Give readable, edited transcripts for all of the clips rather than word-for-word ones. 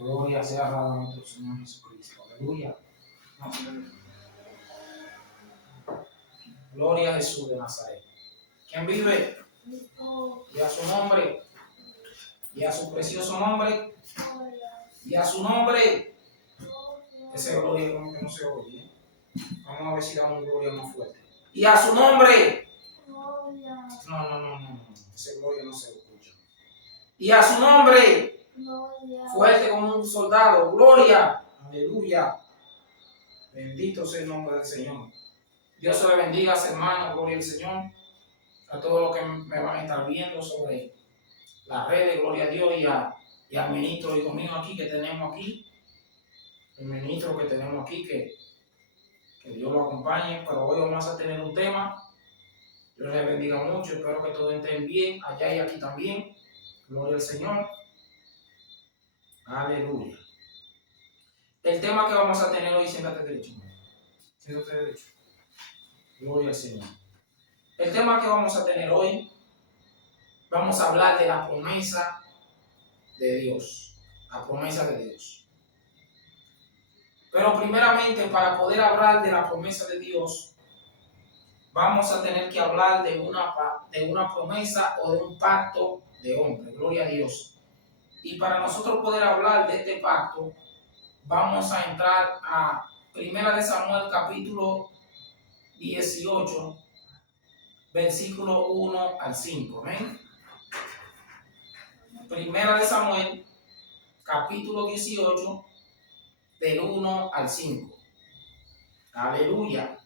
Gloria sea a nuestro Señor Jesucristo. Aleluya. Gloria a Jesús de Nazaret. ¿Quién vive? Y a su nombre. Y a su precioso nombre. Y a su nombre. Ese gloria como que no se oye. Vamos a ver si damos un gloria más fuerte. Y a su nombre. No. Ese gloria no se escucha. Y a su nombre. Fuerte como un soldado. Gloria. Aleluya. Bendito sea el nombre del Señor. Dios se le bendiga, hermanos. Gloria al Señor. A todos los que me van a estar viendo sobre las redes. Gloria a Dios. Y al ministro hijo mío aquí que tenemos aquí. El ministro que tenemos aquí que Dios lo acompañe. Pero hoy vamos a tener un tema. Dios les bendiga mucho. Espero que todos estén bien. Allá y aquí también. Gloria al Señor. Aleluya. El tema que vamos a tener hoy, siéntate derecho. Siéntate derecho. Gloria al Señor. El tema que vamos a tener hoy, vamos a hablar de la promesa de Dios. La promesa de Dios. Pero primeramente, para poder hablar de la promesa de Dios, vamos a tener que hablar de una promesa o de un pacto de hombre. Gloria a Dios. Y para nosotros poder hablar de este pacto, vamos a entrar a 1 Samuel capítulo 18, versículo 1 al 5. ¿Ven? 1 Samuel capítulo 18, del 1 al 5. Aleluya.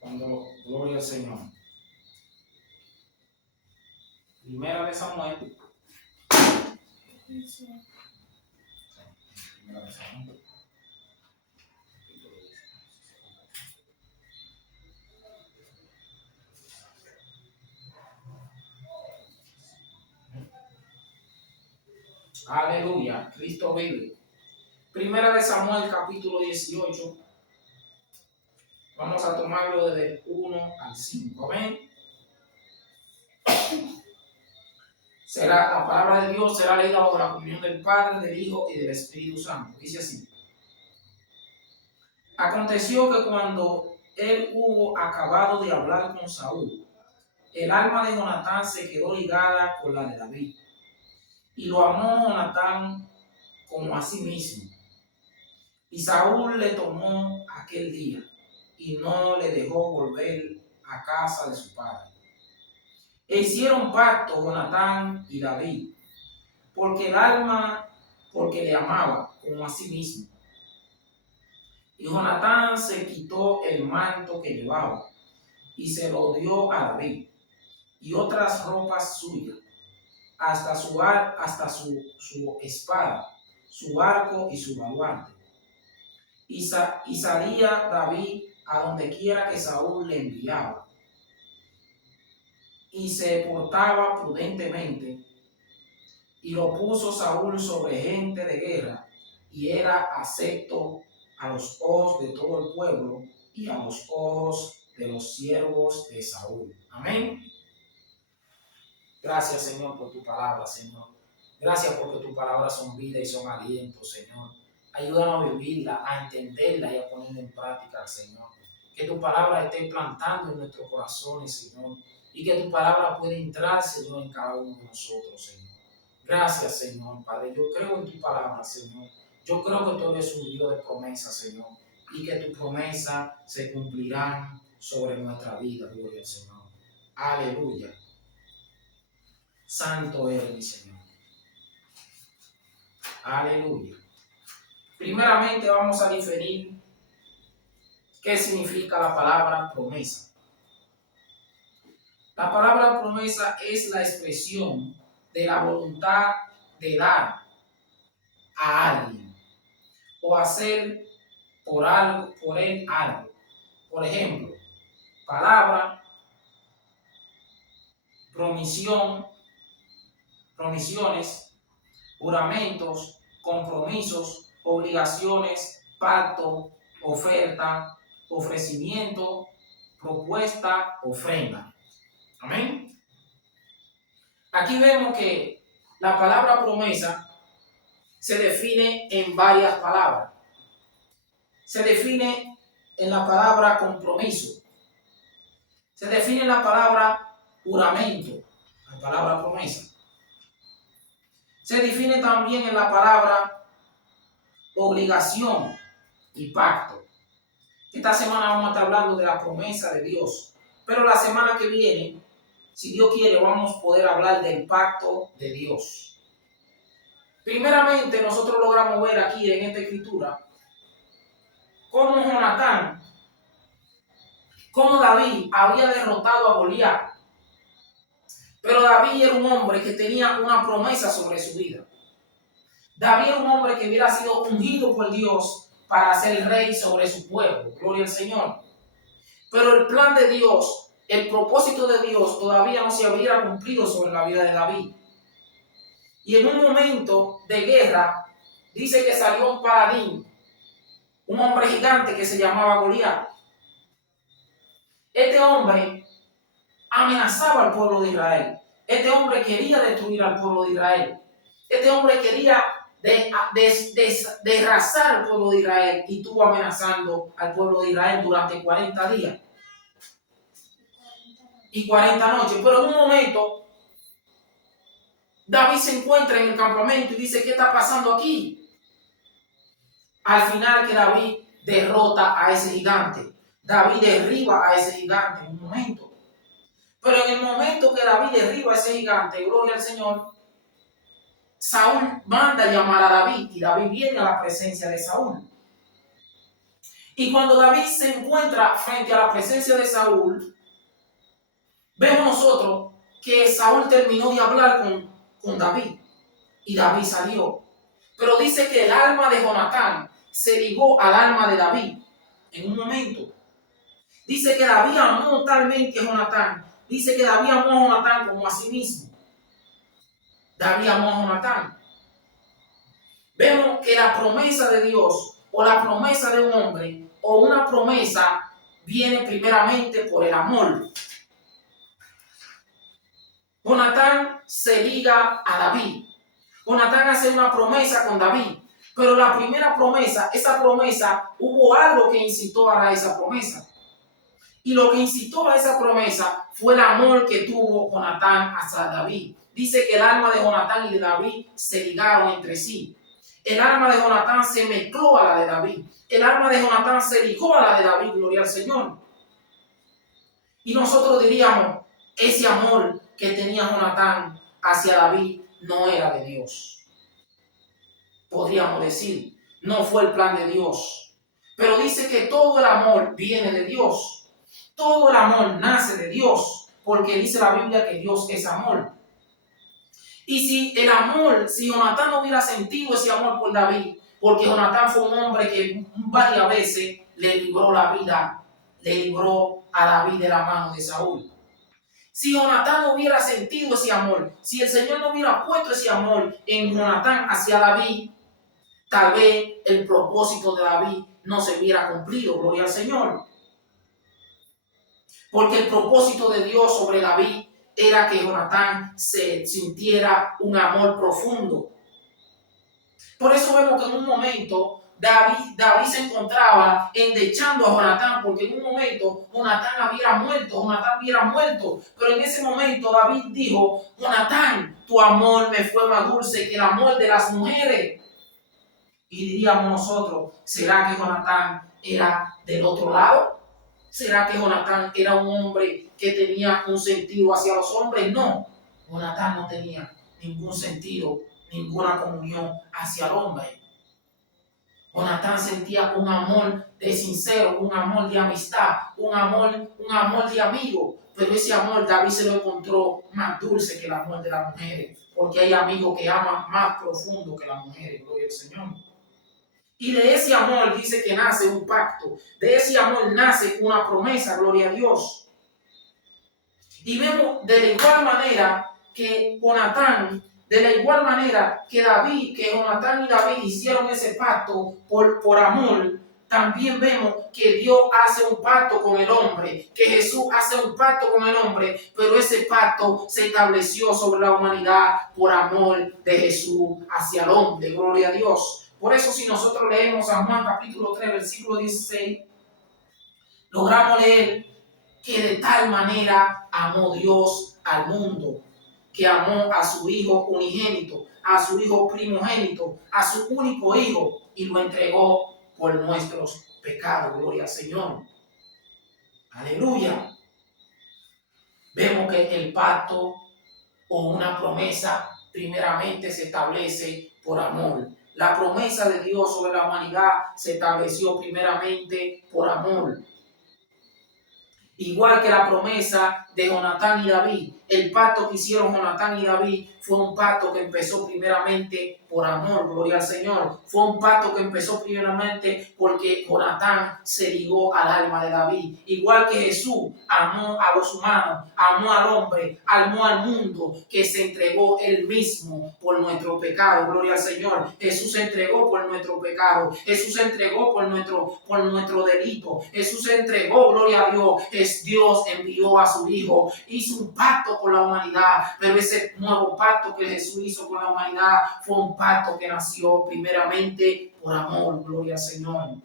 Cuando gloria al Señor. 1 Samuel. 1 Samuel. Aleluya, Cristo vive. 1 Samuel capítulo 18. Vamos a tomarlo desde el 1 al 5. ¿Ven? La palabra de Dios será leída bajo la comunión del Padre, del Hijo y del Espíritu Santo. Dice así. Aconteció que cuando él hubo acabado de hablar con Saúl, el alma de Jonatán se quedó ligada con la de David. Y lo amó Jonatán como a sí mismo. Y Saúl le tomó aquel día y no le dejó volver a casa de su padre. E hicieron pacto Jonatán y David, porque le amaba como a sí mismo. Y Jonatán se quitó el manto que llevaba y se lo dio a David y otras ropas suyas, hasta su espada, su arco y su baluarte. Y salía David a donde quiera que Saúl le enviaba, y se portaba prudentemente, y lo puso Saúl sobre gente de guerra, y era acepto a los ojos de todo el pueblo y a los ojos de los siervos de Saúl. Amén. Gracias, Señor, por tu palabra, Señor. Gracias porque tus palabras son vida y son aliento, Señor. Ayúdanos a vivirla, a entenderla y a ponerla en práctica, Señor. Que tu palabra esté plantando en nuestros corazones, Señor. Y que tu palabra pueda entrar, Señor, en cada uno de nosotros, Señor. Gracias, Señor, Padre. Yo creo en tu palabra, Señor. Yo creo que tú eres un Dios de promesas, Señor. Y que tus promesas se cumplirán sobre nuestra vida, gloria al Señor. Aleluya. Santo eres, mi Señor. Aleluya. Primeramente vamos a definir qué significa la palabra promesa. La palabra promesa es la expresión de la voluntad de dar a alguien o hacer por él algo. Por ejemplo, palabra, promisiones, juramentos, compromisos, obligaciones, pacto, oferta, ofrecimiento, propuesta, ofrenda. Amén. Aquí vemos que La palabra promesa se define en varias palabras. Se define en la palabra compromiso. Se define en la palabra juramento, la palabra promesa. Se define también en la palabra obligación y pacto. Esta semana vamos a estar hablando de la promesa de Dios, pero la semana que viene, si Dios quiere, vamos a poder hablar del pacto de Dios. Primeramente, nosotros logramos ver aquí en esta escritura cómo Jonatán, cómo David había derrotado a Goliat. Pero David era un hombre que tenía una promesa sobre su vida. David era un hombre que hubiera sido ungido por Dios para ser el rey sobre su pueblo. Gloria al Señor. Pero el plan de Dios, el propósito de Dios todavía no se había cumplido sobre la vida de David. Y en un momento de guerra, dice que salió un paladín, un hombre gigante que se llamaba Goliat. Este hombre amenazaba al pueblo de Israel. Este hombre quería destruir al pueblo de Israel. Este hombre quería desarrasar al pueblo de Israel y estuvo amenazando al pueblo de Israel durante 40 días y 40 noches. Pero en un momento, David se encuentra en el campamento y dice, ¿qué está pasando aquí? Al final que David derrota a ese gigante. David derriba a ese gigante en un momento. Pero en el momento que David derriba a ese gigante, gloria al Señor, Saúl manda a llamar a David y David viene a la presencia de Saúl. Y cuando David se encuentra frente a la presencia de Saúl, vemos nosotros que Saúl terminó de hablar con David y David salió. Pero dice que el alma de Jonatán se ligó al alma de David en un momento. Dice que David amó talmente a Jonatán. Dice que David amó a Jonatán como a sí mismo. David amó a Jonatán. Vemos que la promesa de Dios o la promesa de un hombre o una promesa viene primeramente por el amor. Jonatán se liga a David. Jonatán hace una promesa con David. Pero la primera promesa, esa promesa, hubo algo que incitó a esa promesa. Y lo que incitó a esa promesa fue el amor que tuvo Jonatán hacia David. Dice que el alma de Jonatán y de David se ligaron entre sí. El alma de Jonatán se mezcló a la de David. El alma de Jonatán se ligó a la de David, gloria al Señor. Y nosotros diríamos, ese amor que tenía Jonatán hacia David no era de Dios. Podríamos decir, no fue el plan de Dios. Pero dice que todo el amor viene de Dios. Todo el amor nace de Dios, porque dice la Biblia que Dios es amor. Y si el amor, si Jonatán no hubiera sentido ese amor por David, porque Jonatán fue un hombre que varias veces le libró la vida, le libró a David de la mano de Saúl. Si Jonatán no hubiera sentido ese amor, si el Señor no hubiera puesto ese amor en Jonatán hacia David, tal vez el propósito de David no se hubiera cumplido, gloria al Señor. Porque el propósito de Dios sobre David era que Jonatán se sintiera un amor profundo. Por eso vemos que en un momento David se encontraba endechando a Jonatán, porque en un momento Jonatán hubiera muerto, pero en ese momento David dijo, Jonatán, tu amor me fue más dulce que el amor de las mujeres. Y diríamos nosotros, ¿será que Jonatán era del otro lado? ¿Será que Jonatán era un hombre que tenía un sentido hacia los hombres? No, Jonatán no tenía ningún sentido, ninguna comunión hacia el hombre. Jonatán sentía un amor de sincero, un amor de amistad, un amor de amigo. Pero ese amor David se lo encontró más dulce que el amor de las mujeres, porque hay amigos que aman más profundo que las mujeres, gloria al Señor. Y de ese amor dice que nace un pacto. De ese amor nace una promesa, gloria a Dios. Y vemos de la igual manera que Jonatán, de la igual manera que Jonatán y David hicieron ese pacto por amor. también vemos que Dios hace un pacto con el hombre, que Jesús hace un pacto con el hombre, pero ese pacto se estableció sobre la humanidad por amor de Jesús hacia el hombre. Gloria a Dios. Por eso si nosotros leemos San Juan capítulo 3, versículo 16, logramos leer que de tal manera amó Dios al mundo, que amó a su Hijo unigénito, a su Hijo primogénito, a su único Hijo, y lo entregó por nuestros pecados. Gloria al Señor. Aleluya. Vemos que el pacto o una promesa primeramente se establece por amor. La promesa de Dios sobre la humanidad se estableció primeramente por amor. Igual que la promesa de Jonatán y David, el pacto que hicieron Jonatán y David fue un pacto que empezó primeramente por amor, gloria al Señor. Fue un pacto que empezó primeramente porque Jonatán se ligó al alma de David. Igual que Jesús amó a los humanos, amó al hombre, amó al mundo, que se entregó él mismo por nuestro pecado, gloria al Señor. Jesús se entregó por nuestro pecado, Jesús se entregó por nuestro delito, Jesús se entregó, gloria a Dios. Dios envió a su Hijo, hizo un pacto con la humanidad, pero ese nuevo pacto que Jesús hizo con la humanidad fue un pacto que nació primeramente por amor, gloria al Señor.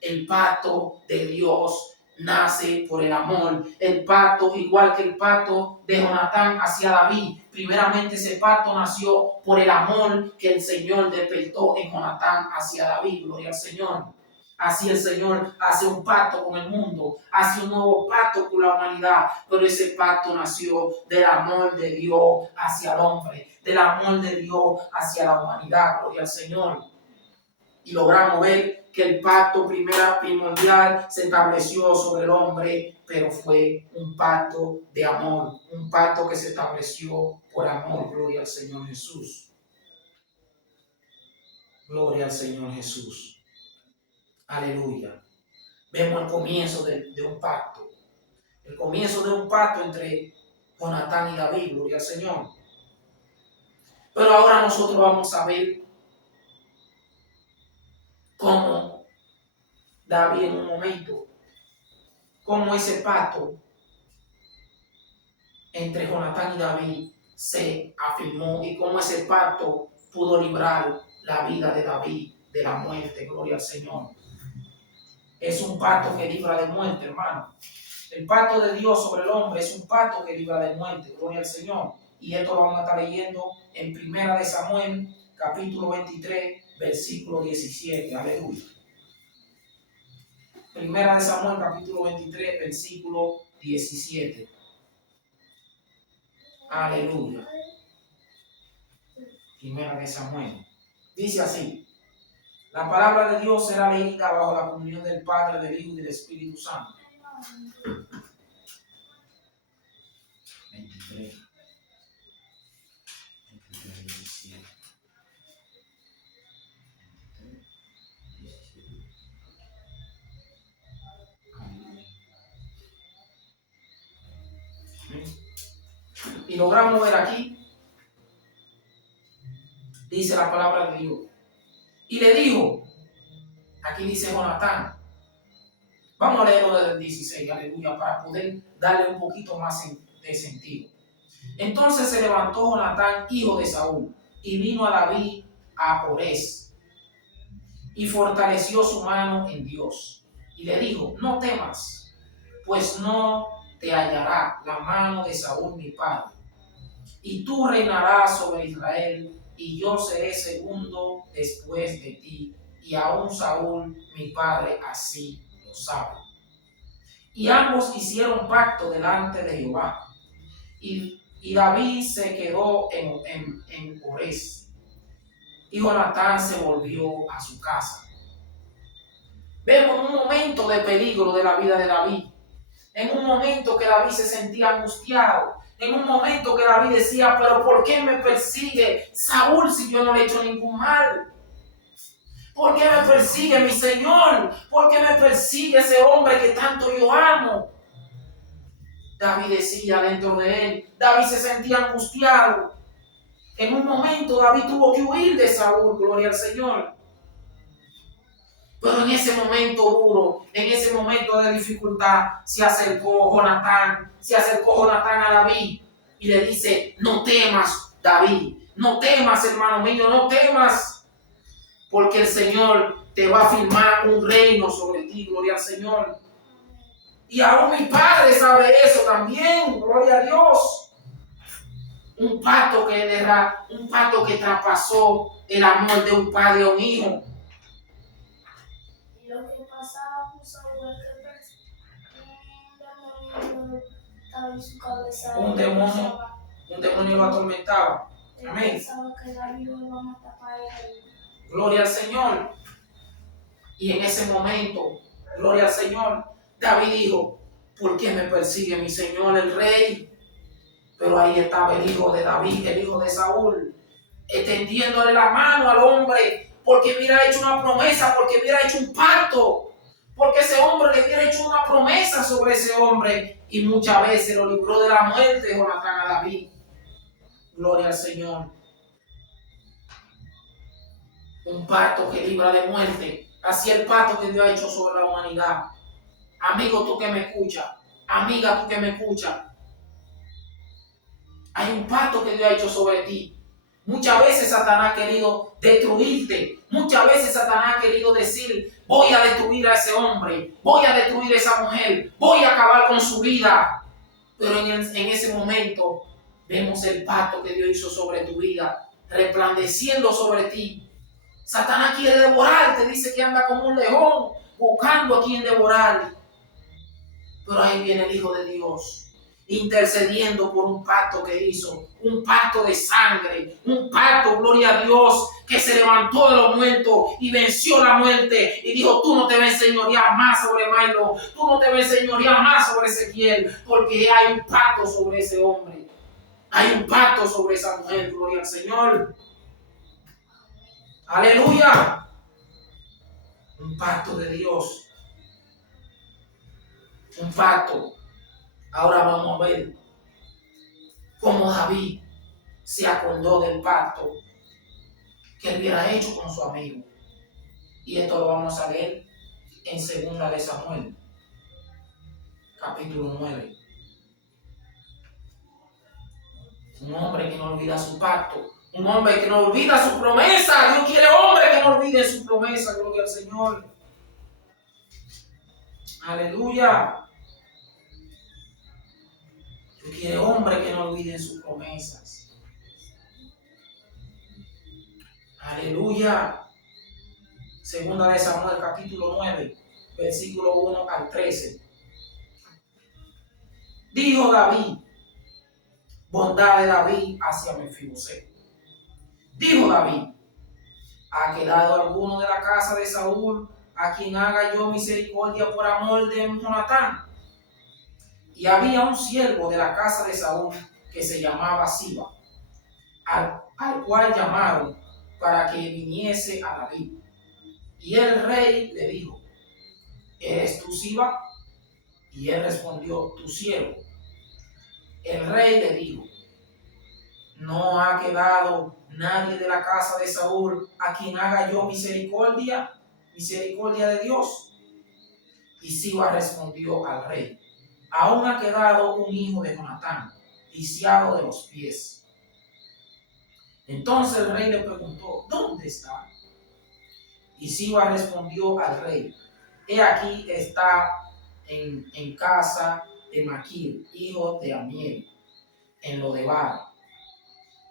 El pacto de Dios nace por el amor. El pacto, igual que el pacto de Jonatán hacia David, primeramente ese pacto nació por el amor que el Señor despertó en Jonatán hacia David, gloria al Señor. Así el Señor hace un pacto con el mundo, hace un nuevo pacto con la humanidad, pero ese pacto nació del amor de Dios hacia el hombre, del amor de Dios hacia la humanidad, gloria al Señor. Y logramos ver que el pacto primordial se estableció sobre el hombre, pero fue un pacto de amor, un pacto que se estableció por amor, gloria al Señor Jesús. Gloria al Señor Jesús. Aleluya. Vemos el comienzo de un pacto. El comienzo de un pacto entre Jonatán y David, gloria al Señor. Pero ahora nosotros vamos a ver cómo David en un momento, cómo ese pacto entre Jonatán y David se afirmó y cómo ese pacto pudo librar la vida de David de la muerte, gloria al Señor. Es un pacto que libra de muerte, hermano. El pacto de Dios sobre el hombre es un pacto que libra de muerte, gloria al Señor. Y esto lo vamos a estar leyendo en 1 de Samuel, capítulo 23, versículo 17. Aleluya. 1 de Samuel, capítulo 23, versículo 17. Aleluya. 1 de Samuel. Dice así: la palabra de Dios será leída bajo la comunión del Padre, del Hijo y del Espíritu Santo. 23, 17. Y logramos ver aquí, dice la palabra de Dios. Y le dijo, aquí dice Jonatán, vamos a leerlo desde el 16, aleluya, para poder darle un poquito más de sentido. Entonces se levantó Jonatán, hijo de Saúl, y vino a David a Orés, y fortaleció su mano en Dios. Y le dijo, no temas, pues no te hallará la mano de Saúl mi padre, y tú reinarás sobre Israel, y yo seré segundo después de ti, y aún Saúl mi padre así lo sabe. Y ambos hicieron pacto delante de Jehová, y David se quedó en Orés, y Jonatán se volvió a su casa. Vemos un momento de peligro de la vida de David, en un momento que David se sentía angustiado, en un momento que David decía, pero ¿por qué me persigue Saúl si yo no le he hecho ningún mal? ¿Por qué me persigue mi Señor? ¿Por qué me persigue ese hombre que tanto yo amo? David decía dentro de él, David se sentía angustiado. En un momento David tuvo que huir de Saúl, gloria al Señor. Pero en ese momento duro, en ese momento de dificultad, se acercó Jonatán a David y le dice: no temas, David, no temas, hermano mío, no temas, porque el Señor te va a firmar un reino sobre ti, gloria al Señor. Y aún mi padre sabe eso también, gloria a Dios. Un pacto que traspasó el amor de un padre a un hijo. Y lo que pasaba con Saúl es que un demonio estaba en su cabeza. Un demonio lo atormentaba. Amén. Pensaba que David lo iba a matar para él. Gloria al Señor. Y en ese momento, gloria al Señor, David dijo: ¿por qué me persigue mi Señor el rey? Pero ahí estaba el hijo de David, el hijo de Saúl, extendiéndole la mano al hombre, porque hubiera hecho una promesa, porque hubiera hecho un pacto, porque ese hombre le hubiera hecho una promesa sobre ese hombre, y muchas veces lo libró de la muerte Jonatán a David. Gloria al Señor. Un pacto que libra de muerte. Así el pacto que Dios ha hecho sobre la humanidad. Amigo, tú que me escuchas, amiga, tú que me escuchas, hay un pacto que Dios ha hecho sobre ti. Muchas veces Satanás ha querido destruirte. Muchas veces Satanás ha querido decir: voy a destruir a ese hombre, voy a destruir a esa mujer, voy a acabar con su vida. Pero en ese momento vemos el pacto que Dios hizo sobre tu vida, resplandeciendo sobre ti. Satanás quiere devorarte, dice que anda como un león, buscando a quien devorar. Pero ahí viene el Hijo de Dios, intercediendo por un pacto que hizo, un pacto de sangre, un pacto, gloria a Dios, que se levantó de los muertos y venció la muerte y dijo: tú no te vas a enseñorear más sobre Milo, tú no te vas a enseñorear más sobre Ezequiel, porque hay un pacto sobre ese hombre, hay un pacto sobre esa mujer, gloria al Señor. Aleluya. Un pacto de Dios, un pacto. Ahora vamos a ver cómo David se acordó del pacto que él hubiera hecho con su amigo. Y esto lo vamos a leer en 2 de Samuel, capítulo 9. Un hombre que no olvida su pacto, un hombre que no olvida su promesa. Dios quiere hombres que no olviden su promesa, gloria al Señor. Aleluya. Dios quiere hombres que no olviden sus promesas. Aleluya. 2 de Samuel, capítulo 9, versículo 1 al 13. Dijo David, bondad de David hacia Mefiboset. Dijo David: ¿ha quedado alguno de la casa de Saúl a quien haga yo misericordia por amor de Jonatán? Y había un siervo de la casa de Saúl que se llamaba Siba, al cual llamaron para que viniese a David. Y el rey le dijo: ¿eres tú Siba? Y él respondió: tu siervo. El rey le dijo: ¿no ha quedado nadie de la casa de Saúl a quien haga yo misericordia de Dios? Y Siba respondió al rey: aún ha quedado un hijo de Jonatán, lisiado de los pies. Entonces el rey le preguntó: ¿dónde está? Y Siba respondió al rey: he aquí está en casa de Maquir, hijo de Amiel, en Lodebar.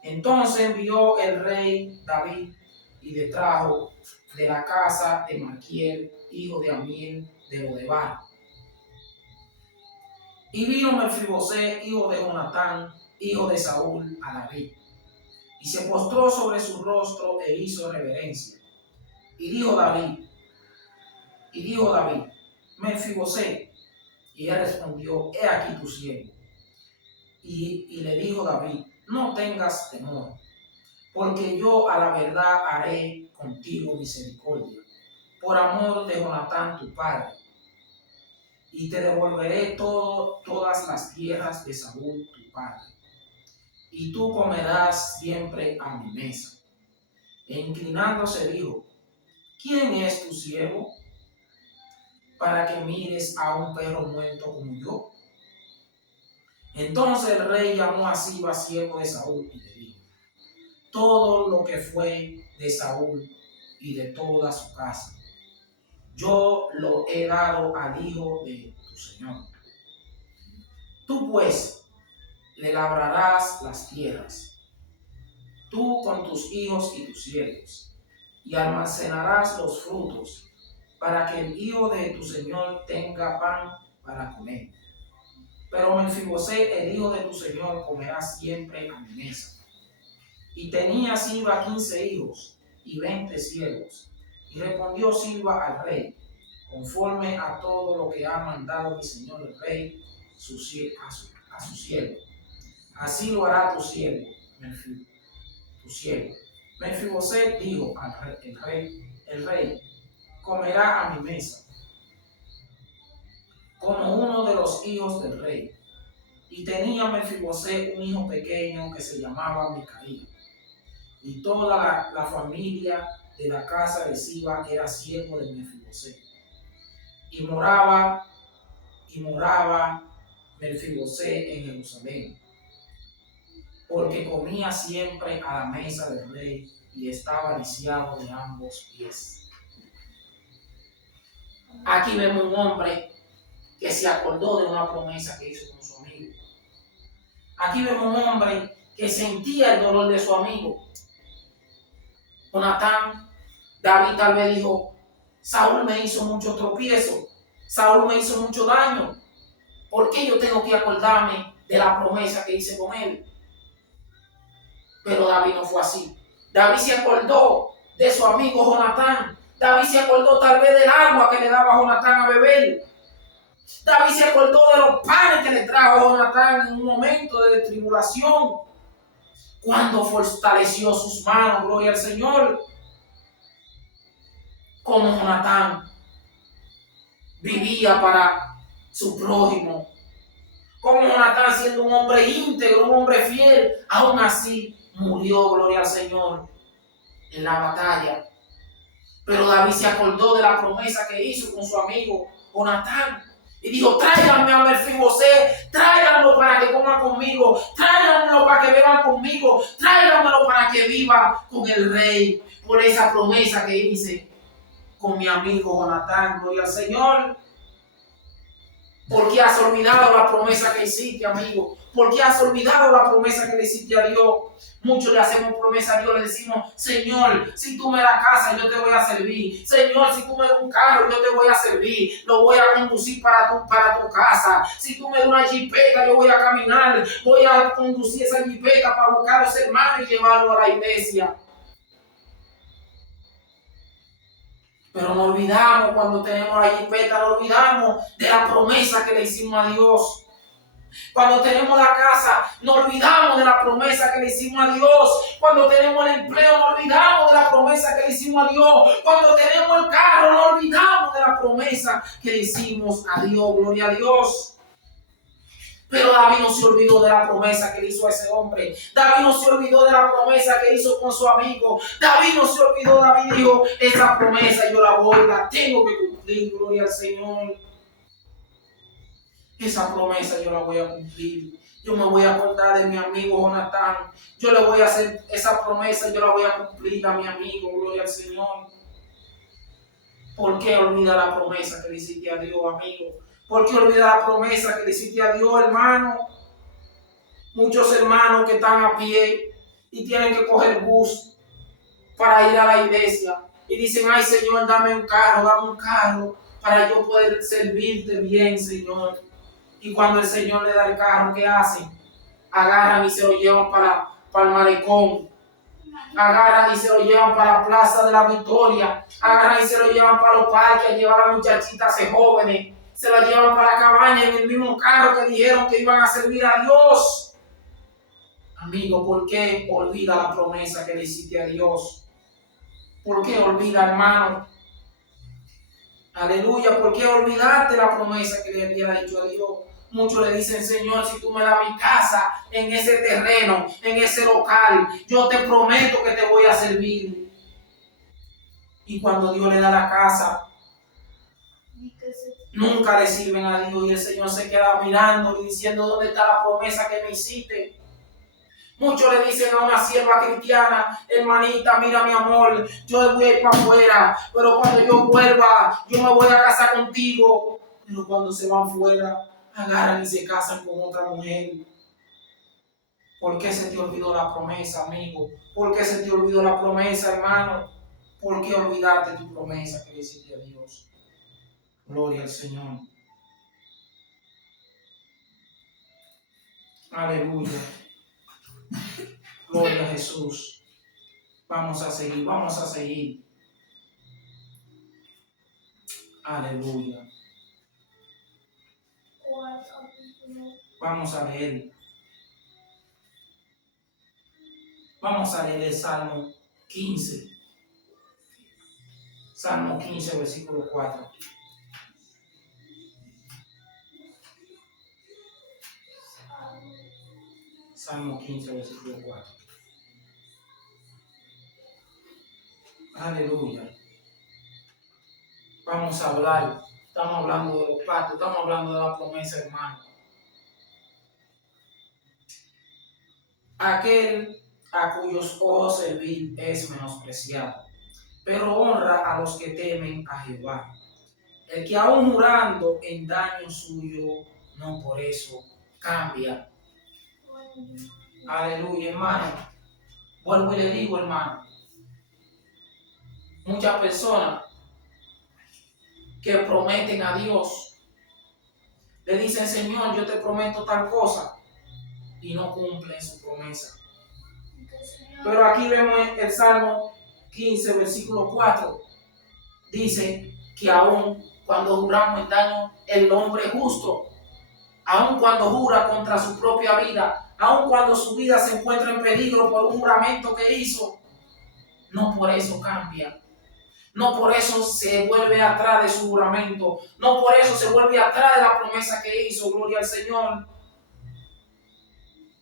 Entonces envió el rey David y le trajo de la casa de Maquiel, hijo de Amiel, de Lodebar. Y vino Mefiboset, hijo de Jonatán, hijo de Saúl, a David, y se postró sobre su rostro e hizo reverencia. Y dijo David, Mefiboset. Y él respondió: he aquí tu siervo. Y le dijo David: no tengas temor, porque yo a la verdad haré contigo misericordia, por amor de Jonatán tu padre, y te devolveré todas las tierras de Saúl tu padre, y tú comerás siempre a mi mesa. E inclinándose dijo: ¿quién es tu siervo? para que mires a un perro muerto como yo? Entonces el rey llamó a Siba, siervo de Saúl, y le dijo: todo lo que fue de Saúl y de toda su casa, yo lo he dado al hijo de tu señor. Tú pues le labrarás las tierras, tú con tus hijos y tus siervos, y almacenarás los frutos, para que el hijo de tu señor tenga pan para comer. Pero Mefibosé, el hijo de tu señor, comerá siempre a mi mesa. Y tenía Siba 15 hijos y 20 siervos. Y respondió Siba al rey: conforme a todo lo que ha mandado mi señor el rey a su siervo, así lo hará tu siervo, tu siervo. Mefibosé dijo al el rey: comerá a mi mesa, como uno de los hijos del rey. Y tenía Mefibosé un hijo pequeño que se llamaba Micaía. Y toda la familia de la casa de Siba era siervo de Mefibosé. Y moraba Mefibosé en Jerusalén, porque comía siempre a la mesa del rey y estaba lisiado de ambos pies. Aquí vemos un hombre que se acordó de una promesa que hizo con su amigo. Aquí vemos un hombre que sentía el dolor de su amigo. Jonatán, David tal vez dijo: Saúl me hizo mucho tropiezo, Saúl me hizo mucho daño. ¿Por qué yo tengo que acordarme de la promesa que hice con él? Pero David no fue así. David se acordó de su amigo Jonatán. David se acordó tal vez del agua que le daba Jonatán a beber. David se acordó de los panes que le trajo Jonatán en un momento de tribulación, cuando fortaleció sus manos, gloria al Señor. Como Jonatán vivía para su prójimo, como Jonatán, siendo un hombre íntegro, un hombre fiel, aún así murió, gloria al Señor, en la batalla. Pero David se acordó de la promesa que hizo con su amigo Jonatán y dijo: tráiganme a Mefibosé, tráiganlo para que coma conmigo, tráiganlo para que beban conmigo, tráiganmelo para que viva con el rey, por esa promesa que hice con mi amigo Jonatán, gloria al Señor. ¿Por qué has olvidado la promesa que hiciste, amigo? ¿Por qué has olvidado la promesa que le hiciste a Dios? Muchos le hacemos promesa a Dios, le decimos: Señor, si tú me das casa, yo te voy a servir. Señor, si tú me das un carro, yo te voy a servir. Lo voy a conducir para tu casa. Si tú me das una jipeta, yo voy a caminar. Voy a conducir esa jipeta para buscar a los hermanos y llevarlo a la iglesia. Pero nos olvidamos cuando tenemos la jipeta, nos olvidamos de la promesa que le hicimos a Dios. Cuando tenemos la casa, nos olvidamos de la promesa que le hicimos a Dios. Cuando tenemos el empleo, nos olvidamos de la promesa que le hicimos a Dios. Cuando tenemos el carro, nos olvidamos de la promesa que le hicimos a Dios. Gloria a Dios. Pero David no se olvidó de la promesa que le hizo a ese hombre. David no se olvidó de la promesa que hizo con su amigo. David no se olvidó. David dijo: esa promesa yo la tengo que cumplir, gloria al Señor. Esa promesa yo la voy a cumplir. Yo me voy a acordar de mi amigo Jonatán. Yo le voy a hacer esa promesa, yo la voy a cumplir a mi amigo, gloria al Señor. ¿Por qué olvida la promesa que le hiciste a Dios, amigo? ¿Por qué olvida la promesa que le hiciste a Dios, hermano? Muchos hermanos que están a pie y tienen que coger bus para ir a la iglesia y dicen: ay, Señor, dame un carro para yo poder servirte bien, Señor. Y cuando el Señor le da el carro, ¿qué hacen? Agarran y se lo llevan para el malecón. Agarran y se lo llevan para la Plaza de la Victoria. Agarran y se lo llevan para los parques a llevar a las muchachitas jóvenes. Se lo llevan para la cabaña en el mismo carro que dijeron que iban a servir a Dios. Amigo, ¿por qué olvida la promesa que le hiciste a Dios? ¿Por qué olvida, hermano? Aleluya, ¿por qué olvidaste la promesa que le había dicho a Dios? Muchos le dicen: Señor, si tú me das mi casa en ese terreno, en ese local, yo te prometo que te voy a servir. Y cuando Dios le da la casa, nunca le sirven a Dios y el Señor se queda mirando y diciendo, ¿dónde está la promesa que me hiciste? Muchos le dicen a una sierva cristiana, hermanita, mira mi amor, yo voy a ir para afuera, pero cuando yo vuelva, yo me voy a casar contigo. Pero cuando se van fuera, agarran y se casan con otra mujer. ¿Por qué se te olvidó la promesa, amigo? ¿Por qué se te olvidó la promesa, hermano? ¿Por qué olvidarte tu promesa que le hiciste a Dios? Gloria al Señor. Aleluya. Gloria a Jesús. Vamos a seguir, vamos a seguir. Aleluya. Vamos a leer. Vamos a leer el Salmo 15. Salmo 15, versículo 4. Salmo 15, versículo 4. Aleluya. Vamos a hablar. Estamos hablando de los pactos, estamos hablando de la promesa, hermano. Aquel a cuyos ojos servir es menospreciado, pero honra a los que temen a Jehová. El que aún jurando en daño suyo, no por eso cambia. Aleluya, hermano. Vuelvo y le digo, hermano. Muchas personas que prometen a Dios, le dicen, Señor, yo te prometo tal cosa, y no cumplen su promesa. Pero aquí vemos el Salmo 15, versículo 4. Dice que aún cuando juramos en daño, el hombre justo, aun cuando jura contra su propia vida, aun cuando su vida se encuentra en peligro por un juramento que hizo, no por eso cambia. No por eso se vuelve atrás de su juramento. No por eso se vuelve atrás de la promesa que hizo. Gloria al Señor.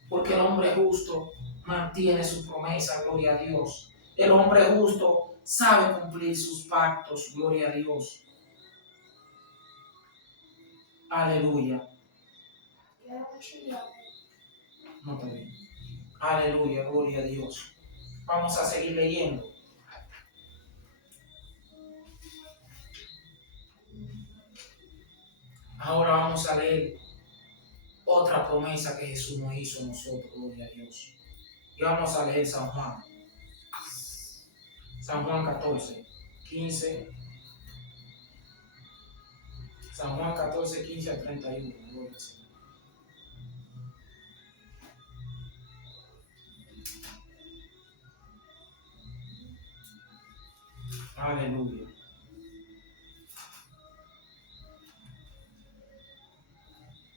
Porque el hombre justo mantiene su promesa. Gloria a Dios. El hombre justo sabe cumplir sus pactos. Gloria a Dios. Aleluya. No está bien. Aleluya. Gloria a Dios. Vamos a seguir leyendo. Ahora vamos a leer otra promesa que Jesús nos hizo a nosotros, gloria a Dios. Y vamos a leer San Juan. San Juan 14, 15. San Juan 14, 15 a 31. Gloria al Señor. Aleluya.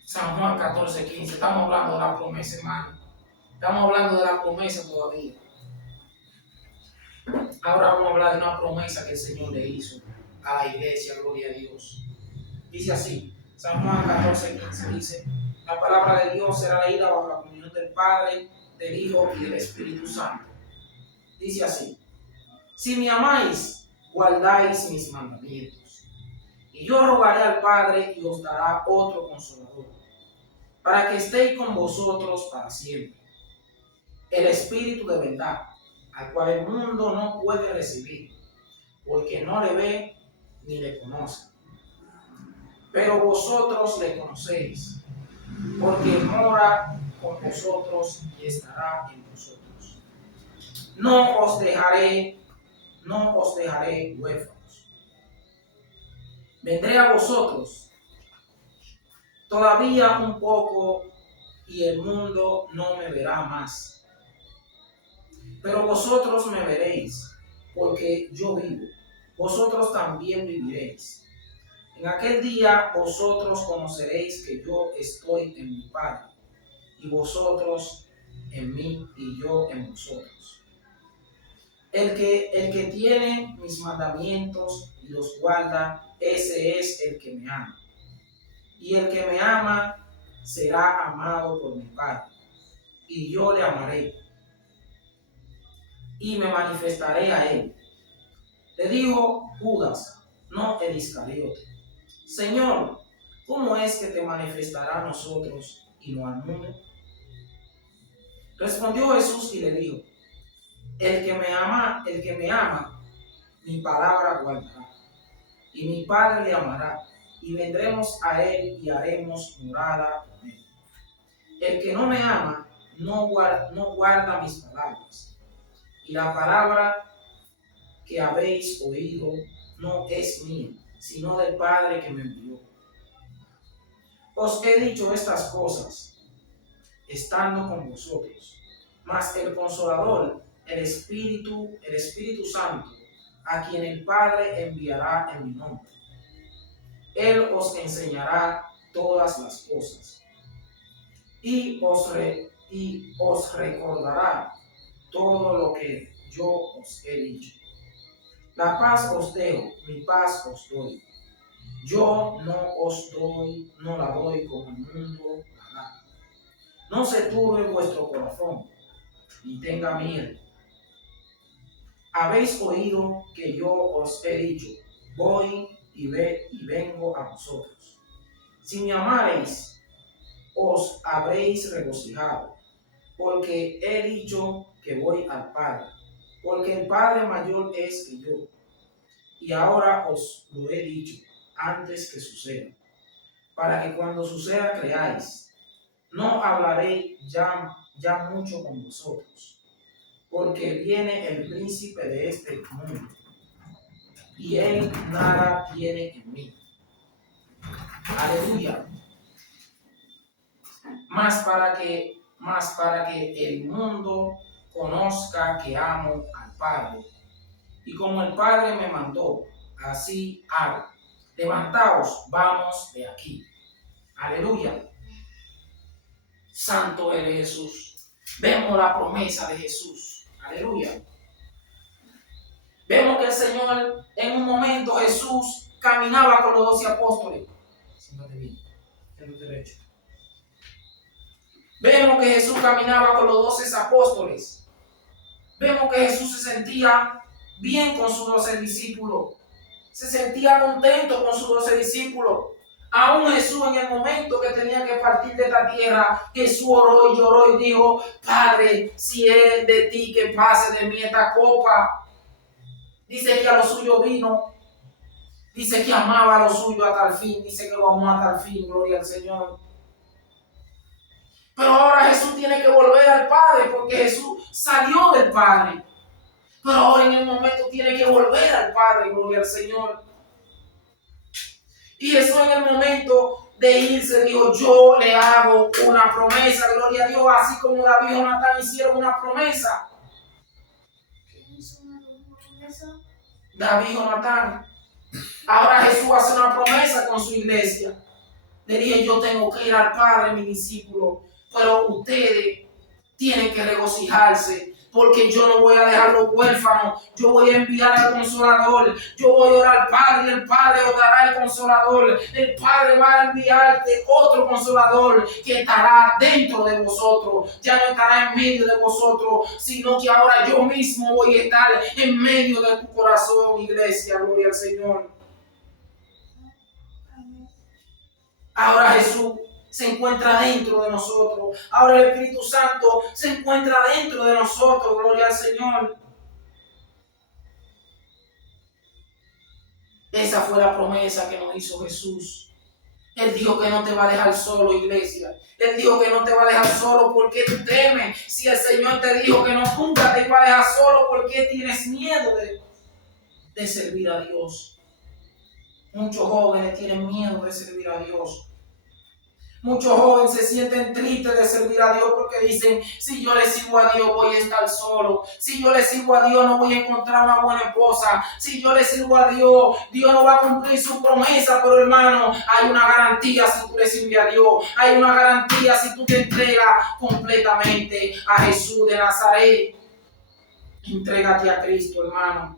San Juan 14, 15. Estamos hablando de la promesa, hermano. Estamos hablando de la promesa todavía. Ahora vamos a hablar de una promesa que el Señor le hizo a la iglesia, gloria a Dios. Dice así, San Juan 14, 15 dice, la palabra de Dios será leída bajo la comunión del Padre, del Hijo y del Espíritu Santo. Dice así, si me amáis, guardáis mis mandamientos. Y yo rogaré al Padre y os dará otro consolador, para que estéis con vosotros para siempre. El Espíritu de verdad, al cual el mundo no puede recibir, porque no le ve ni le conoce. Pero vosotros le conocéis, porque mora con vosotros y estará en vosotros. No os dejaré huérfanos. Vendré a vosotros todavía un poco y el mundo no me verá más. Pero vosotros me veréis, porque yo vivo. Vosotros también viviréis. En aquel día vosotros conoceréis que yo estoy en mi Padre, y vosotros en mí y yo en vosotros. El que tiene mis mandamientos y los guarda, ese es el que me ama. Y el que me ama será amado por mi Padre, y yo le amaré y me manifestaré a él. Le dijo Judas, no el Iscariote, Señor, ¿cómo es que te manifestará a nosotros y no al mundo? Respondió Jesús y le dijo, el que me ama, mi palabra guardará, y mi Padre le amará, y vendremos a él y haremos morada con él. El que no me ama, no guarda mis palabras, y la palabra que habéis oído no es mía, sino del Padre que me envió. Os he dicho estas cosas, estando con vosotros, mas el Consolador, el Espíritu Santo, a quien el Padre enviará en mi nombre, Él os enseñará todas las cosas y os recordará todo lo que yo os he dicho. La paz os dejo, mi paz os doy. Yo no la doy como el mundo la da. No se turbe vuestro corazón, ni tenga miedo. Habéis oído que yo os he dicho, voy y vengo a vosotros. Si me amareis, os habréis regocijado, porque he dicho que voy al Padre, porque el Padre mayor es que yo. Y ahora os lo he dicho antes que suceda, para que cuando suceda creáis. No hablaré ya mucho con vosotros, porque viene el príncipe de este mundo, y él nada tiene en mí. Aleluya. Más para que el mundo conozca que amo al Padre. Y como el Padre me mandó, así hago. Levantaos, vamos de aquí. Aleluya. Santo eres Jesús. Vemos la promesa de Jesús. Aleluya. Vemos que el Señor, en un momento, Jesús caminaba con los 12 apóstoles. Siéntate bien, en derecho. Vemos que Jesús caminaba con los 12 apóstoles. Vemos que Jesús se sentía bien con sus 12 discípulos. Se sentía contento con sus 12 discípulos. Aún Jesús, en el momento que tenía que partir de esta tierra, Jesús oró y lloró y dijo, Padre, si es de ti que pase de mí esta copa. Dice que a lo suyo vino. Dice que amaba a lo suyo hasta el fin. Dice que lo amó hasta el fin. Gloria al Señor. Pero ahora Jesús tiene que volver al Padre, porque Jesús salió del Padre. Pero ahora en el momento tiene que volver al Padre. Gloria al Señor. Y Jesús en el momento de irse dijo, yo le hago una promesa. Gloria a Dios. Así como David y Jonatán hicieron una promesa. David y Jonatán. Ahora Jesús hace una promesa con su iglesia. Le dije, yo tengo que ir al Padre, mi discípulo, pero ustedes tienen que regocijarse, porque yo no voy a dejar los huérfanos, yo voy a enviar al Consolador, yo voy a orar al Padre y el Padre os dará el Consolador, el Padre va a enviarte otro Consolador que estará dentro de vosotros, ya no estará en medio de vosotros, sino que ahora yo mismo voy a estar en medio de tu corazón, iglesia, gloria al Señor. Ahora Jesús se encuentra dentro de nosotros. Ahora el Espíritu Santo se encuentra dentro de nosotros. Gloria al Señor. Esa fue la promesa que nos hizo Jesús. Él dijo que no te va a dejar solo, iglesia. Él dijo que no te va a dejar solo. ¿Por qué tú temes? Si el Señor te dijo que nunca te iba a dejar solo, ¿por qué tienes miedo de servir a Dios? Muchos jóvenes tienen miedo de servir a Dios. Muchos jóvenes se sienten tristes de servir a Dios porque dicen, si yo le sirvo a Dios voy a estar solo. Si yo le sirvo a Dios no voy a encontrar una buena esposa. Si yo le sirvo a Dios, Dios no va a cumplir su promesa. Pero hermano, hay una garantía si tú le sirves a Dios. Hay una garantía si tú te entregas completamente a Jesús de Nazaret. Entrégate a Cristo, hermano.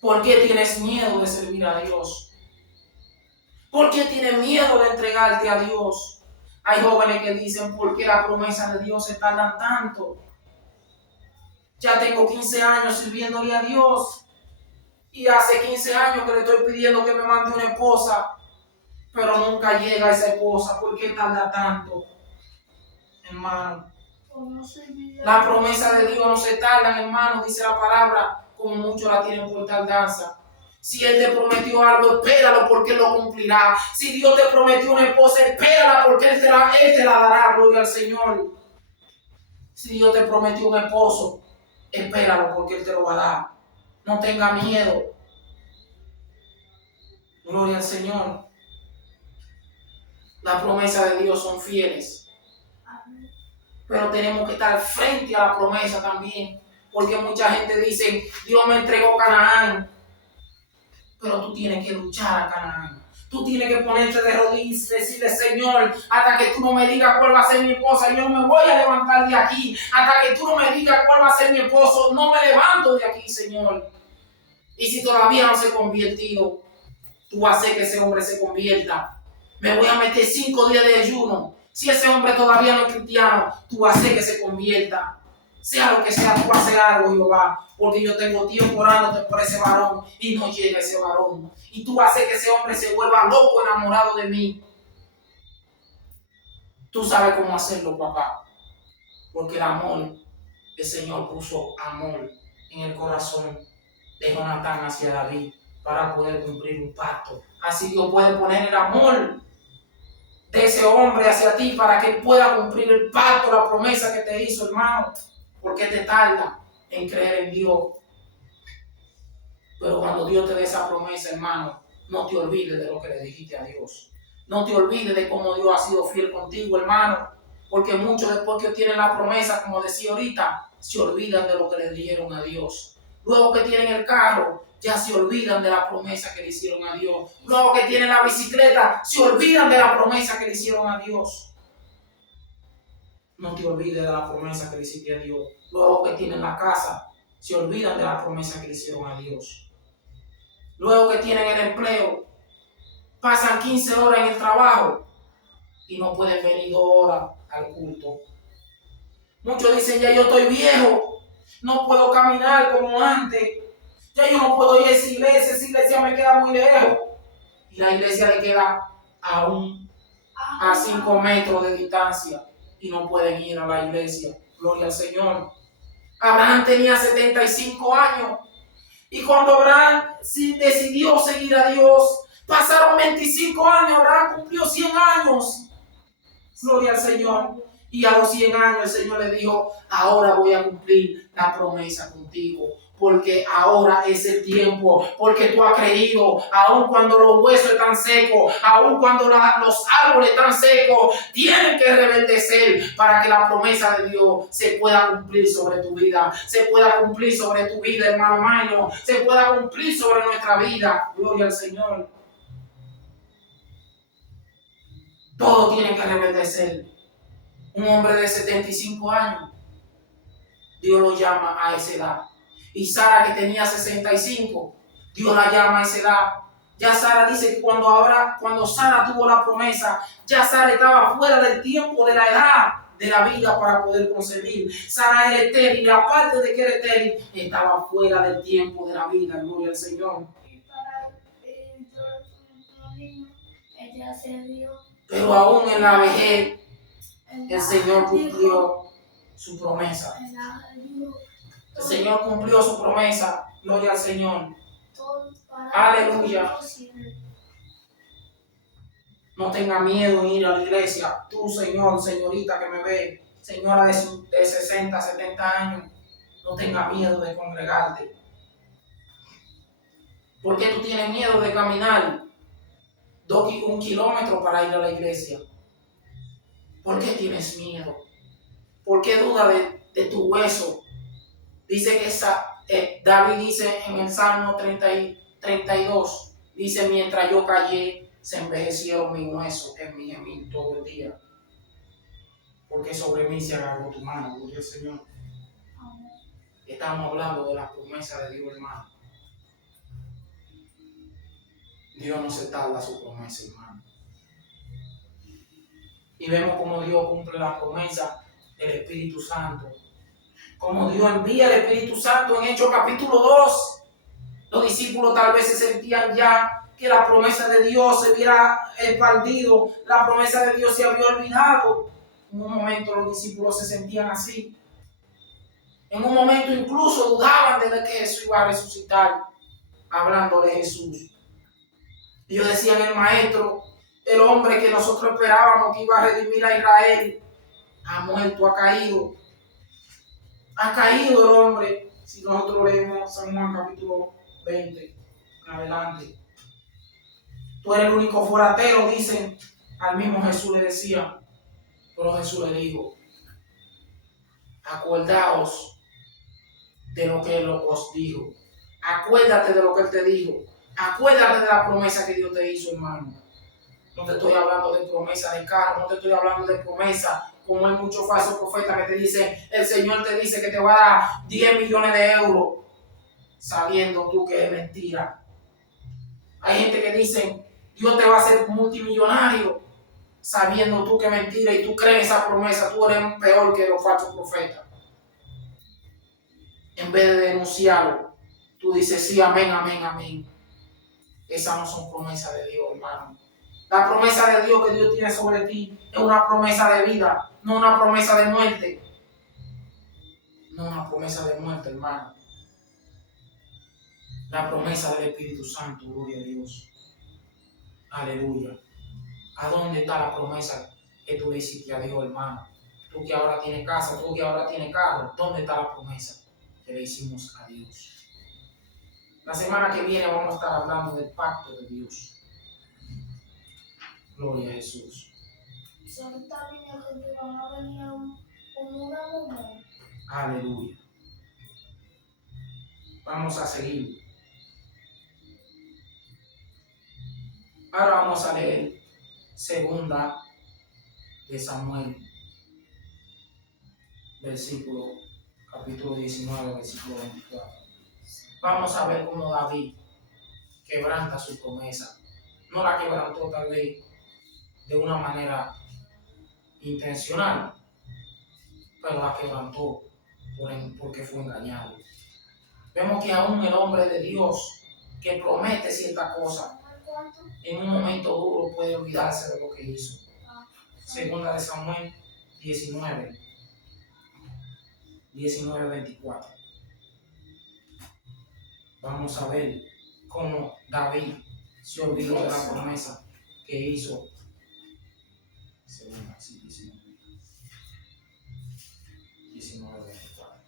¿Por qué tienes miedo de servir a Dios? ¿Por qué tienes miedo de entregarte a Dios? Hay jóvenes que dicen, ¿por qué la promesa de Dios se tarda tanto? Ya tengo 15 años sirviéndole a Dios. Y hace 15 años que le estoy pidiendo que me mande una esposa, pero nunca llega esa esposa. ¿Por qué tarda tanto, hermano? La promesa de Dios no se tarda, hermano, dice la palabra, como muchos la tienen por tardanza. Si Él te prometió algo, espéralo porque Él lo cumplirá. Si Dios te prometió una esposa, espérala porque Él te la dará, gloria al Señor. Si Dios te prometió un esposo, espéralo porque Él te lo va a dar. No tenga miedo. Gloria al Señor. Las promesas de Dios son fieles. Pero tenemos que estar frente a la promesa también. Porque mucha gente dice, Dios me entregó Canaán. Pero tú tienes que luchar a Canaán. Tú tienes que ponerte de rodillas y decirle, Señor, hasta que tú no me digas cuál va a ser mi esposa, yo no me voy a levantar de aquí. Hasta que tú no me digas cuál va a ser mi esposo, no me levanto de aquí, Señor. Y si todavía no se ha convertido, tú haces que ese hombre se convierta. Me voy a meter 5 días de ayuno. Si ese hombre todavía no es cristiano, tú haces que se convierta. Sea lo que sea, tú haces algo, Jehová, porque yo tengo tiempo orándote por ese varón y no llega ese varón. Y tú haces que ese hombre se vuelva loco, enamorado de mí. Tú sabes cómo hacerlo, papá, porque el amor, el Señor puso amor en el corazón de Jonatán hacia David para poder cumplir un pacto. Así Dios puede poner el amor de ese hombre hacia ti para que pueda cumplir el pacto, la promesa que te hizo, hermano. ¿Por qué te tarda en creer en Dios? Pero cuando Dios te dé esa promesa, hermano, no te olvides de lo que le dijiste a Dios. No te olvides de cómo Dios ha sido fiel contigo, hermano. Porque muchos después que tienen la promesa, como decía ahorita, se olvidan de lo que le dieron a Dios. Luego que tienen el carro, ya se olvidan de la promesa que le hicieron a Dios. Luego que tienen la bicicleta, se olvidan de la promesa que le hicieron a Dios. No te olvides de la promesa que le hiciste a Dios. Luego que tienen la casa, se olvidan de la promesa que le hicieron a Dios. Luego que tienen el empleo, pasan 15 horas en el trabajo y no pueden venir 2 horas al culto. Muchos dicen, ya yo estoy viejo, no puedo caminar como antes, ya yo no puedo ir a esa iglesia me queda muy lejos. Y la iglesia le queda a 5 metros de distancia y no pueden ir a la iglesia. Gloria al Señor. Abraham tenía 75 años y cuando Abraham decidió seguir a Dios, pasaron 25 años, Abraham cumplió 100 años. Gloria al Señor. Y a los 100 años el Señor le dijo, ahora voy a cumplir la promesa contigo. Porque ahora es el tiempo, porque tú has creído, aun cuando los huesos están secos, aun cuando los árboles están secos, tienen que reverdecer para que la promesa de Dios se pueda cumplir sobre tu vida, se pueda cumplir sobre tu vida, hermano Maino, se pueda cumplir sobre nuestra vida. Gloria al Señor. Todo tiene que reverdecer. Un hombre de 75 años, Dios lo llama a esa edad. Y Sara, que tenía 65, Dios la llama a esa edad. Ya Sara dice que cuando Sara tuvo la promesa, ya Sara estaba fuera del tiempo, de la edad, de la vida para poder concebir. Sara era estéril, y aparte de que era estéril, estaba fuera del tiempo de la vida. Gloria al Señor. Pero aún en la vejez, el Señor cumplió su promesa. El Señor cumplió su promesa. Gloria al Señor. Aleluya. No tenga miedo en ir a la iglesia. Tú, Señor, señorita que me ve, señora de 60, 70 años, no tenga miedo de congregarte. ¿Por qué tú tienes miedo de caminar 1 kilómetro para ir a la iglesia? ¿Por qué tienes miedo? ¿Por qué duda de tu hueso? Dice que David dice en el Salmo 32, dice, mientras yo callé, se envejecieron mis huesos en mi gemir todo el día. Porque sobre mí se agarró tu mano, gloria al Señor. Estamos hablando de la promesa de Dios, hermano. Dios no se tarda su promesa, hermano. Y vemos cómo Dios cumple la promesa del Espíritu Santo. Como Dios envía el Espíritu Santo en Hechos capítulo 2. Los discípulos tal vez se sentían ya que la promesa de Dios se hubiera perdido, la promesa de Dios se había olvidado. En un momento los discípulos se sentían así. En un momento incluso dudaban de que Jesús iba a resucitar, hablando de Jesús. Ellos decían: el maestro, el hombre que nosotros esperábamos que iba a redimir a Israel, ha muerto, ha caído. Ha caído el hombre. Si nosotros leemos San Juan capítulo 20 en adelante. Tú eres el único forastero, dicen. Al mismo Jesús le decía. Pero Jesús le dijo: acordaos de lo que Él os dijo. Acuérdate de lo que Él te dijo. Acuérdate de la promesa que Dios te hizo, hermano. No te estoy hablando de promesa de carro, no te estoy hablando de promesa como hay muchos falsos profetas que te dicen: el Señor te dice que te va a dar 10 millones de euros, sabiendo tú que es mentira. Hay gente que dice: Dios te va a hacer multimillonario, sabiendo tú que es mentira, y tú crees esa promesa. Tú eres peor que los falsos profetas. En vez de denunciarlo, tú dices: sí, amén, amén, amén. Esas no son promesas de Dios, hermano. La promesa de Dios que Dios tiene sobre ti es una promesa de vida, no una promesa de muerte. No una promesa de muerte, hermano. La promesa del Espíritu Santo, gloria a Dios. Aleluya. ¿A dónde está la promesa que tú le hiciste a Dios, hermano? Tú que ahora tienes casa, tú que ahora tienes carro, ¿dónde está la promesa que le hicimos a Dios? La semana que viene vamos a estar hablando del pacto de Dios. Gloria a Jesús. Son también los que van a venir con una mujer. Aleluya. Vamos a seguir. Ahora vamos a leer segunda de Samuel, capítulo 19, versículo 24. Vamos a ver cómo David quebranta su promesa. No la quebrantó tal vez de una manera intencional, pero la quebrantó porque fue engañado. Vemos que aún el hombre de Dios que promete cierta cosa, en un momento duro puede olvidarse de lo que hizo. Segunda de Samuel 19, 24. Vamos a ver cómo David se olvidó de la promesa que hizo. Segunda, sí, 19, 24.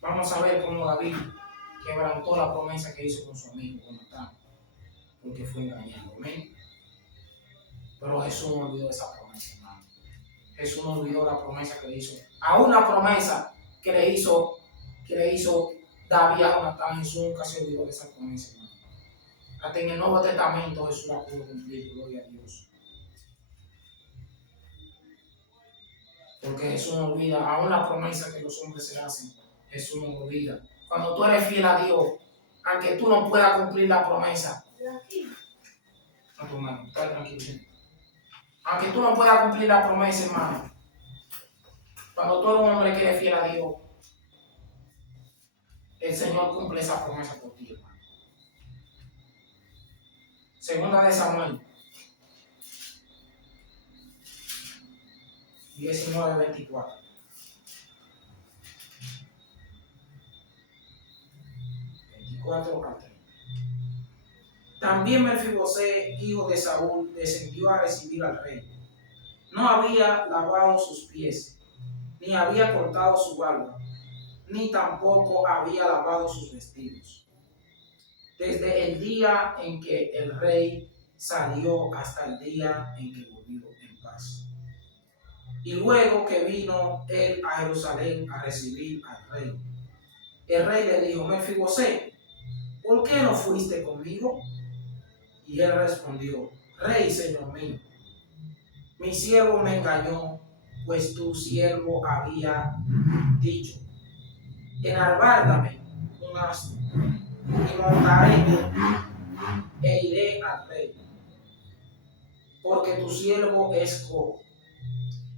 Vamos a ver cómo David quebrantó la promesa que hizo con su amigo Jonatán, porque fue engañado. Amén. Pero Jesús no olvidó esa promesa, hermano. Jesús no olvidó la promesa que le hizo. Aún la promesa que le hizo David a Jonatán, Jesús nunca se olvidó de esa promesa, hermano. Hasta en el Nuevo Testamento Jesús la pudo cumplir, gloria a Dios. Porque Jesús no olvida, aún la promesa que los hombres se hacen, Jesús no olvida. Cuando tú eres fiel a Dios, aunque tú no puedas cumplir la promesa, no, tu hermano, está tranquilo. Aunque tú no puedas cumplir la promesa, hermano, cuando tú eres un hombre que eres fiel a Dios, el Señor cumple esa promesa por ti, hermano. Segunda de Samuel 19, 24. Al 30. También Mefibosé, hijo de Saúl, descendió a recibir al rey. No había lavado sus pies, ni había cortado su barba, ni tampoco había lavado sus vestidos, desde el día en que el rey salió hasta el día en que volvió en paz. Y luego que vino él a Jerusalén a recibir al rey, el rey le dijo: Mefibosé, ¿por qué no fuiste conmigo? Y él respondió: Rey, señor mío, mi siervo me engañó, pues tu siervo había dicho: enarbárdame un asno, y montaré e iré al rey, porque tu siervo es cojo.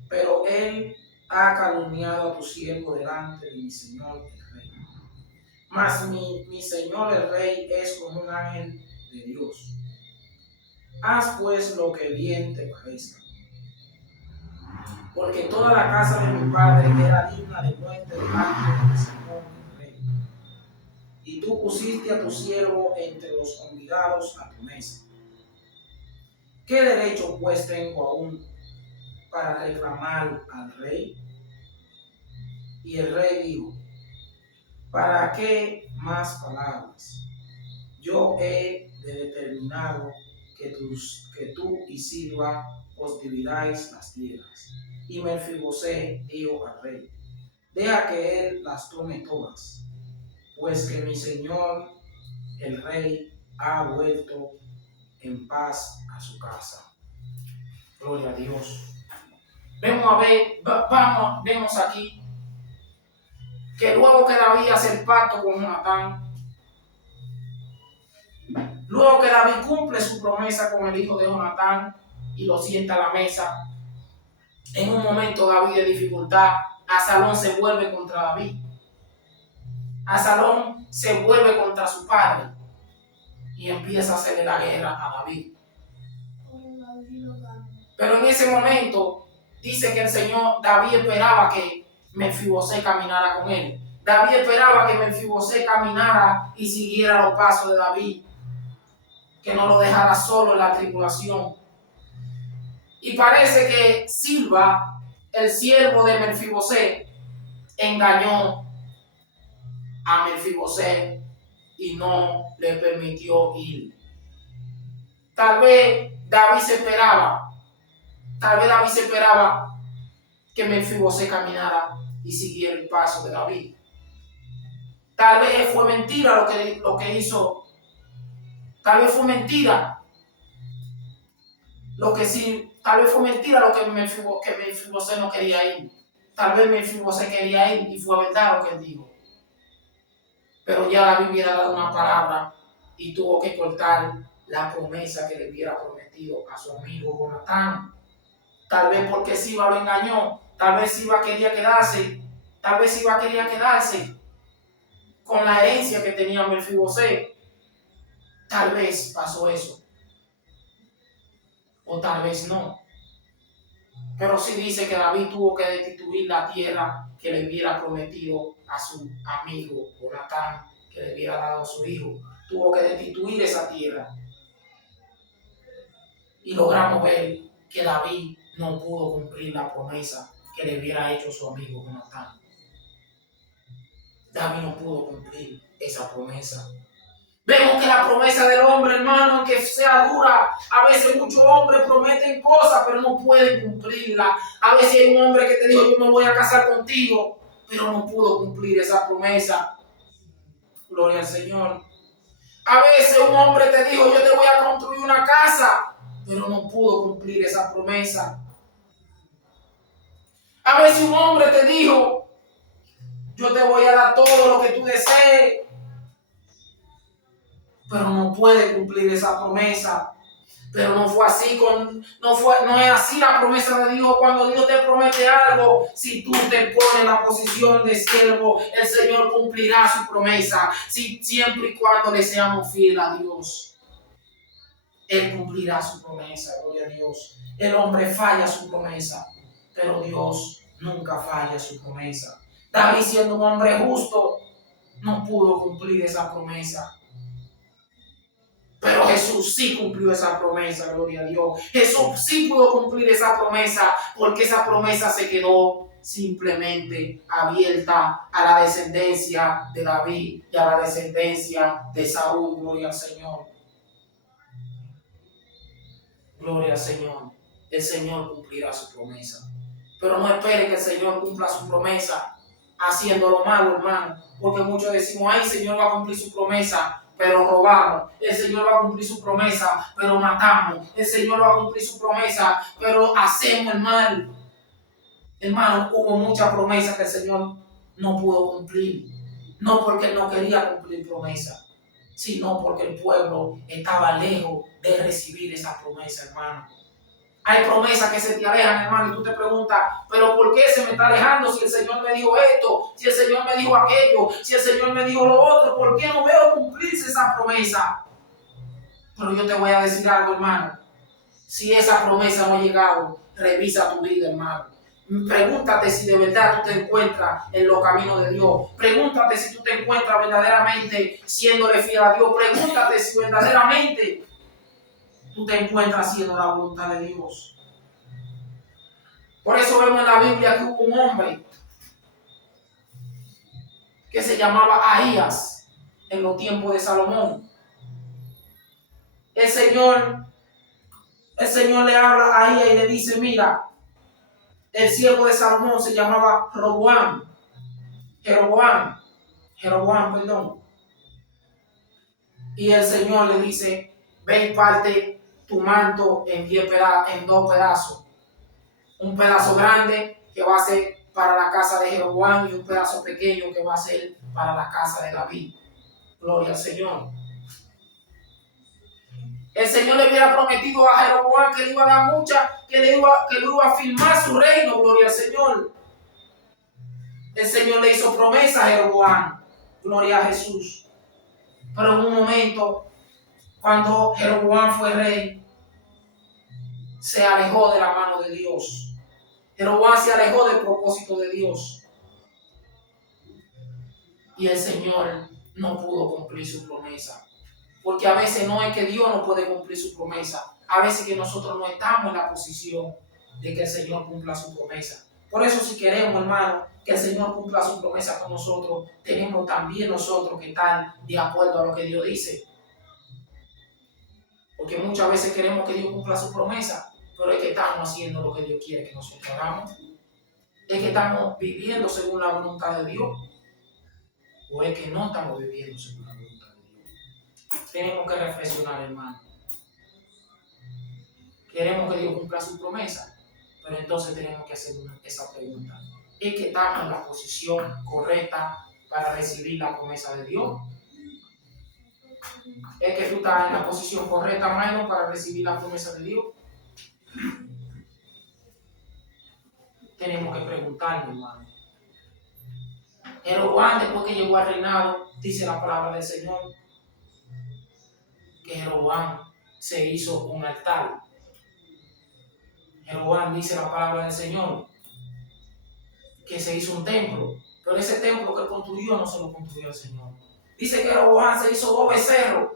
Pero él ha calumniado a tu siervo delante de mi señor el rey. Mas mi señor el rey es como un ángel de Dios. Haz pues lo que bien te parezca. Porque toda la casa de mi padre era digna de muerte delante de mi señor el rey. Y tú pusiste a tu siervo entre los convidados a tu mesa. ¿Qué derecho pues tengo aún para reclamar al rey? Y el rey dijo: ¿para qué más palabras? Yo he determinado que tú y Silva os dividáis las tierras. Y Mefibosé dijo al rey: deja que él las tome todas, pues que mi señor el rey ha vuelto en paz a su casa. Gloria a Dios. Vemos aquí que luego que David hace el pacto con Jonatán, luego que David cumple su promesa con el hijo de Jonatán y lo sienta a la mesa, en un momento David de dificultad, Absalón se vuelve contra David. Absalón se vuelve contra su padre y empieza a hacerle la guerra a David. Pero en ese momento dice que el Señor, David esperaba que Mefibosé caminara con él. David esperaba que Mefibosé caminara y siguiera los pasos de David, que no lo dejara solo en la tribulación. Y parece que Silva, el siervo de Mefibosé, engañó a Mefibosé y no le permitió ir. Tal vez David se esperaba que Mefibosé caminara y siguiera el paso de David. Tal vez fue mentira lo que hizo. Tal vez fue mentira que Mefibosé no quería ir. Tal vez Mefibosé quería ir y fue verdad lo que él dijo. Pero ya David había dado una palabra y tuvo que cortar la promesa que le hubiera prometido a su amigo Jonatán. Tal vez porque Siba lo engañó, tal vez Siba quería quedarse con la herencia que tenía Mefibosé. Tal vez pasó eso, o tal vez no. Pero sí dice que David tuvo que destituir la tierra que le hubiera prometido a su amigo Jonatán, que le hubiera dado a su hijo. Tuvo que destituir esa tierra. Y logramos ver que David no pudo cumplir la promesa que le hubiera hecho su amigo Jonatán. David no pudo cumplir esa promesa. Vemos que la promesa del hombre, hermano, aunque sea dura, a veces muchos hombres prometen cosas, pero no pueden cumplirla. A veces hay un hombre que te dijo: yo me voy a casar contigo, pero no pudo cumplir esa promesa. Gloria al Señor. A veces un hombre te dijo: yo te voy a construir una casa, pero no pudo cumplir esa promesa. A veces un hombre te dijo: yo te voy a dar todo lo que tú desees, pero no puede cumplir esa promesa. Pero no fue así, no es así la promesa de Dios. Cuando Dios te promete algo, si tú te pones en la posición de siervo, el Señor cumplirá su promesa. Siempre y cuando le seamos fieles a Dios, Él cumplirá su promesa. Gloria a Dios. El hombre falla su promesa, pero Dios nunca falla su promesa. David, siendo un hombre justo, no pudo cumplir esa promesa. Pero Jesús sí cumplió esa promesa, gloria a Dios. Jesús sí pudo cumplir esa promesa, porque esa promesa se quedó simplemente abierta a la descendencia de David y a la descendencia de Saúl. Gloria al Señor. Gloria al Señor. El Señor cumplirá su promesa. Pero no espere que el Señor cumpla su promesa haciendo lo malo, hermano. Porque muchos decimos: ay, el Señor va a cumplir su promesa, pero robamos. El Señor va a cumplir su promesa, pero matamos. El Señor va a cumplir su promesa, pero hacemos el mal. Hermano, hubo muchas promesas que el Señor no pudo cumplir. No porque Él no quería cumplir promesa, sino porque el pueblo estaba lejos de recibir esa promesa, hermano. Hay promesas que se te alejan, hermano, y tú te preguntas, pero ¿por qué se me está alejando si el Señor me dijo esto, si el Señor me dijo aquello, si el Señor me dijo lo otro? ¿Por qué no veo cumplirse esa promesa? Pero yo te voy a decir algo, hermano. Si esa promesa no ha llegado, revisa tu vida, hermano. Pregúntate si de verdad tú te encuentras en los caminos de Dios. Pregúntate si tú te encuentras verdaderamente siéndole fiel a Dios. Pregúntate si verdaderamente tú te encuentras haciendo la voluntad de Dios. Por eso vemos en la Biblia que hubo un hombre que se llamaba Ahías en los tiempos de Salomón. El Señor le habla a Ahías y le dice, mira, el siervo de Salomón se llamaba Jeroboam, perdón. Y el Señor le dice, ve y parte tu manto en 2 pedazos. Un pedazo grande que va a ser para la casa de Jeroboam y un pedazo pequeño que va a ser para la casa de David. Gloria al Señor. El Señor le hubiera prometido a Jeroboam que le iba a dar que le iba a firmar su reino. Gloria al Señor. El Señor le hizo promesa a Jeroboam. Gloria a Jesús. Pero en un momento, cuando Jeroboam fue rey, se alejó de la mano de Dios. Jeroboam se alejó del propósito de Dios. Y el Señor no pudo cumplir su promesa. Porque a veces no es que Dios no puede cumplir su promesa. A veces que nosotros no estamos en la posición de que el Señor cumpla su promesa. Por eso si queremos, hermano, que el Señor cumpla su promesa con nosotros, tenemos también nosotros que estar de acuerdo a lo que Dios dice. Porque muchas veces queremos que Dios cumpla su promesa, pero es que estamos haciendo lo que Dios quiere que nosotros hagamos. Es que estamos viviendo según la voluntad de Dios, o es que no estamos viviendo según la voluntad de Dios. Tenemos que reflexionar, hermano. Queremos que Dios cumpla su promesa, pero entonces tenemos que hacer esa pregunta. ¿Es que estamos en la posición correcta para recibir la promesa de Dios? ¿Es que tú estás en la posición correcta, hermano, para recibir la promesa de Dios? Tenemos que preguntarnos, hermano. Jeroboam, después que llegó al reinado, dice la palabra del Señor, que Jeroboam se hizo un altar. Jeroboam, dice la palabra del Señor, que se hizo un templo, pero ese templo que construyó no se lo construyó el Señor. Dice que Jeroboam se hizo 2 becerros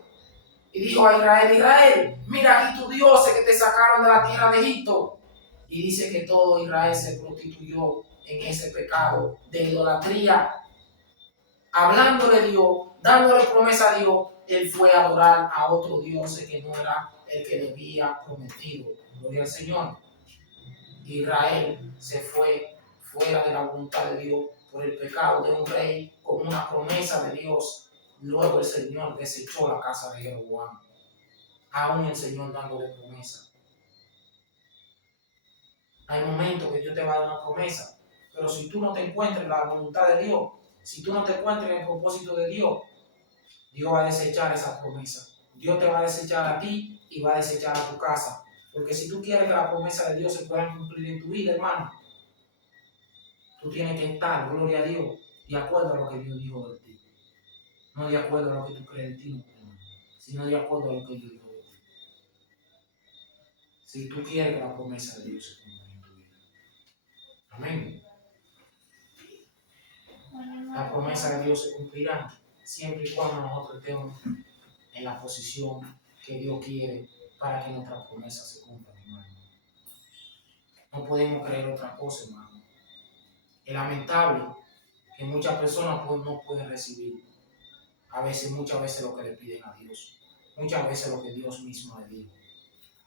y dijo a Israel, mira aquí tus dioses que te sacaron de la tierra de Egipto. Y dice que todo Israel se prostituyó en ese pecado de idolatría. Hablándole a Dios, dándole promesa a Dios, él fue a adorar a otro Dios que no era el que le había prometido. Gloria al Señor. Israel se fue fuera de la voluntad de Dios por el pecado de un rey con una promesa de Dios. Luego el Señor desechó la casa de Jeroboam, aún el Señor dándole promesa. Hay momentos que Dios te va a dar una promesa, pero si tú no te encuentras en la voluntad de Dios, si tú no te encuentras en el propósito de Dios, Dios va a desechar esa promesa. Dios te va a desechar a ti y va a desechar a tu casa. Porque si tú quieres que la promesa de Dios se pueda cumplir en tu vida, hermano, tú tienes que estar, gloria a Dios, de acuerdo a lo que Dios dijo de ti. No de acuerdo a lo que tú crees de ti, sino de acuerdo a lo que Dios dijo de ti. Si tú quieres que la promesa de Dios se cumpla en tu vida. Amén. La promesa de Dios se cumplirá siempre y cuando nosotros estemos en la posición que Dios quiere para que nuestras promesas se cumplan, hermano. No podemos creer otra cosa, hermano. Es lamentable que muchas personas no pueden recibir muchas veces lo que le piden a Dios, muchas veces lo que Dios mismo le dijo,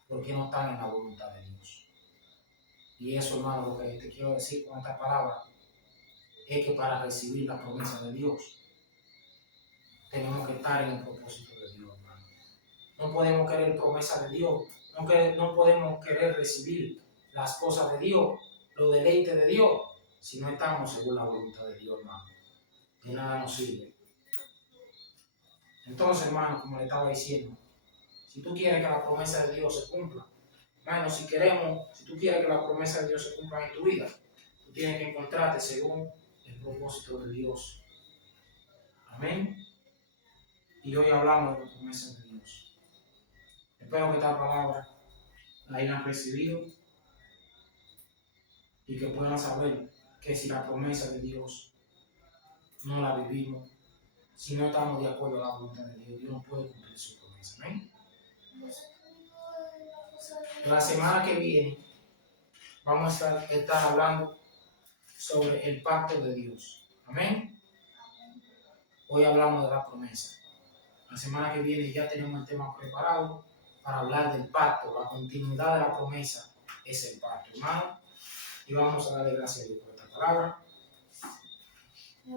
porque no están en la voluntad de Dios. Y eso, hermano, lo que te quiero decir con esta palabra es que para recibir la promesa de Dios tenemos que estar en el propósito de Dios, hermano. No podemos querer promesa de Dios, no podemos querer recibir las cosas de Dios, los deleites de Dios, si no estamos según la voluntad de Dios, hermano. De nada nos sirve. Entonces, hermano, como le estaba diciendo, si tú quieres que la promesa de Dios se cumpla, Hermano, si tú quieres que la promesa de Dios se cumpla en tu vida, tú tienes que encontrarte según el propósito de Dios. Amén. Y hoy hablamos de la promesa de Dios. Espero que esta palabra la hayan recibido y que puedan saber que si la promesa de Dios no la vivimos, si no estamos de acuerdo a la voluntad de Dios, Dios no puede cumplir su promesa. Amén. La semana que viene vamos a estar hablando sobre el pacto de Dios. Amén. Hoy hablamos de la promesa. La semana que viene ya tenemos el tema preparado para hablar del pacto. La continuidad de la promesa es el pacto, hermano. Y vamos a darle gracias a Dios por esta palabra.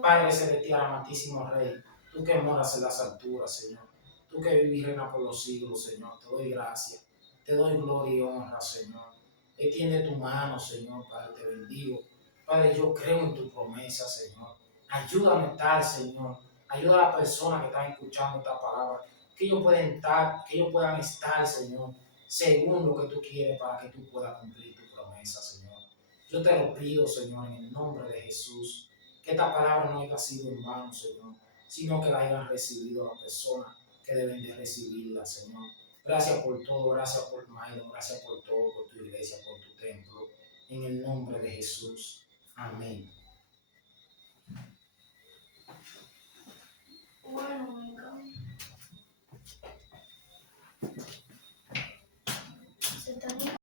Padre celestial, amantísimo Rey, tú que moras en las alturas, Señor. Tú que vives y reinas por los siglos, Señor. Te doy gracias. Te doy gloria y honra, Señor. Extiende tu mano, Señor, Padre, te bendigo. Padre, yo creo en tu promesa, Señor. Ayúdame a estar, Señor. Ayuda a las personas que están escuchando esta palabra, que ellos puedan estar, Señor, según lo que tú quieres para que tú puedas cumplir tu promesa, Señor. Yo te lo pido, Señor, en el nombre de Jesús, que esta palabra no haya sido en vano, Señor, sino que la hayan recibido las personas que deben de recibirla, Señor. Gracias por todo, gracias por Maidon, gracias por todo, por tu iglesia, por tu templo, en el nombre de Jesús. Amén. Bueno.